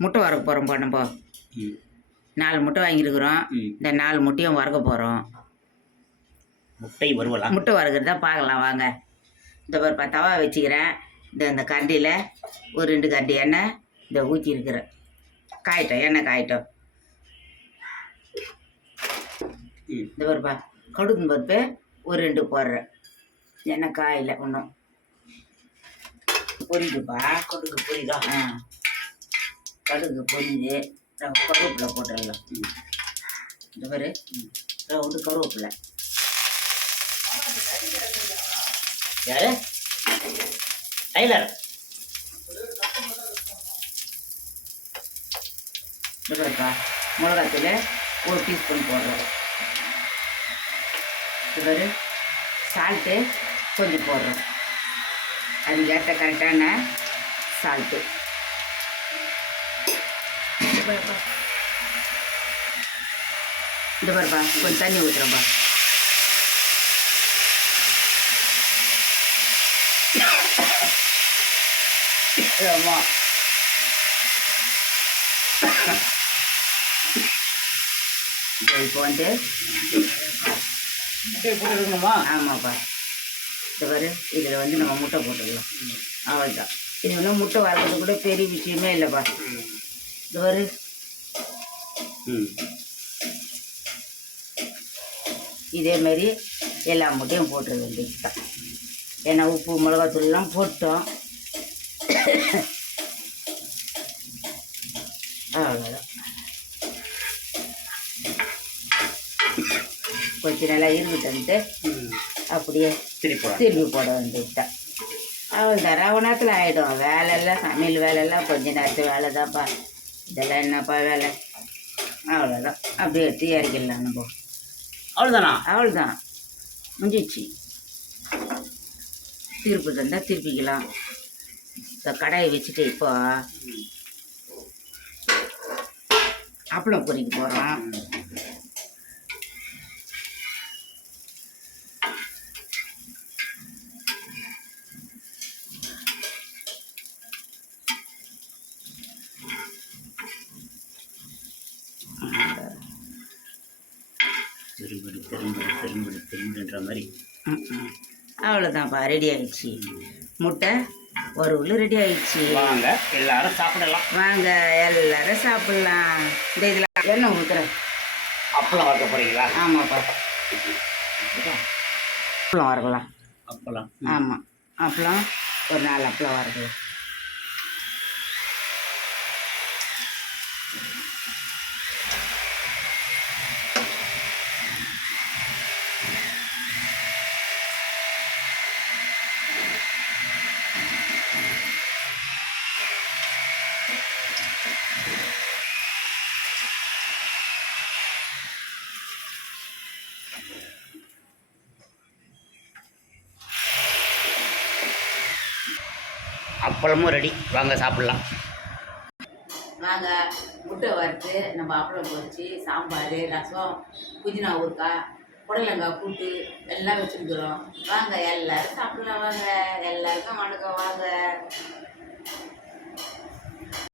முட்டை வறுக்க போகிறோம்ப்பா நம்ம. 4 முட்டை வாங்கியிருக்கிறோம். இந்த 4 முட்டையும் வறுக்க போகிறோம். முட்டை வறுவலாம். முட்டை வறுக்கிறதா பார்க்கலாம் வாங்க. இந்த ஒரு தவா வச்சுக்கிறேன். இந்த கரண்டியில் ஒரு 2 கரண்டி எண்ணெய் இந்த ஊற்றிருக்கிறேன். காயிட்டோம், எண்ணெய் காயிட்டோம். இந்த ஒருப்பா கடுகு பருப்பு ஒரு 2 போடுறேன். எண்ணெய் காயில் ஒன்றும் பொரியுதுப்பா. கடுகு பொரியுதா? கடுகு பொரியுது. கருவேப்பிலை போட்டுடலாம். இந்த மாதிரி ரவுண்டு கருவேப்பிலை. யாரு? டைலர். இந்த பாருப்பா மிளகாத்தூள் ஒரு டீஸ்பூன் போடுறோம். இது மாதிரி சால்ட்டு கொஞ்சம் போடுறோம். அதுக்கேற்ற கரெக்டான சால்ட்டு. இந்த பாருப்பா கொஞ்சம் தண்ணி ஊற்றுறோம்ப்பா. ஆமாம் இப்போ வந்து போட்டுக்கணுமா? ஆமாப்பா. இந்த பாரு இதில் வந்து நம்ம முட்டை போட்டுக்கலாம். அவ்வளோதான். இது வந்து முட்டை வர்றது கூட பெரிய விஷயமே இல்லைப்பா. இந்த பாரு இதேமாரி எல்லா முட்டையும் போட்டுற வேண்டியது தான். ஏன்னா உப்பு மிளகாத்தூள்லாம் போட்டோம். அவ்வளோதான். கொஞ்சம் நல்லா இருக்கட்டும்ட்டு அப்படியே திருப்பி போட வேண்டியது தான். அவ்வளோதான். ரவை நேரத்தில் ஆகிடும். வேலையெல்லாம் சமையல் வேலையெல்லாம் கொஞ்சம் நேரத்து வேலை தான்ப்பா. இதெல்லாம் என்னப்பா வேலை. அவ்வளோதான். அப்படியே எடுத்து இறக்கிடலாம் நம்ம. அவ்வளோதானா? அவ்வளோதான், முடிஞ்சிச்சு. திருப்பி தந்தால் திருப்பிக்கலாம். இந்த கடாயை வச்சுட்டு இப்போ அப்பளம் பொரிக்க போகிறோம். திரும்புன்ற மாதிரி. அவ்வளோதான்ப்பா, ரெடி ஆயிடுச்சு. முட்டை வறுவல் ரெடி ஆயிடுச்சு. வாங்க எல்லாரும் சாப்பிடலாம். வாங்க எல்லாரும் சாப்பிட்லாம். இந்த இதில் எண்ணெய் ஊற்றுறேன். அப்பளம் வறுக்க போகிறீங்களா? ஆமாப்பா, அப்பளம் வறுக்கலாம். அப்பளம்? ஆமாம், அப்பளம் ஒரு 4 அப்பளம் வறுக்கலாம். அப்பளமும் ரெடி, வாங்க சாப்பிட்லாம். வாங்க, முட்டை வறுத்து நம்ம அப்பளம் பொரிச்சு சாம்பார், ரசம், புதினா ஊறுக்காய், புடலங்காய் கூட்டு எல்லாம் வச்சுருக்குறோம். வாங்க எல்லாரும் சாப்பிட்லாம். வாங்க எல்லாருக்கும் வணக்கம். வாங்க.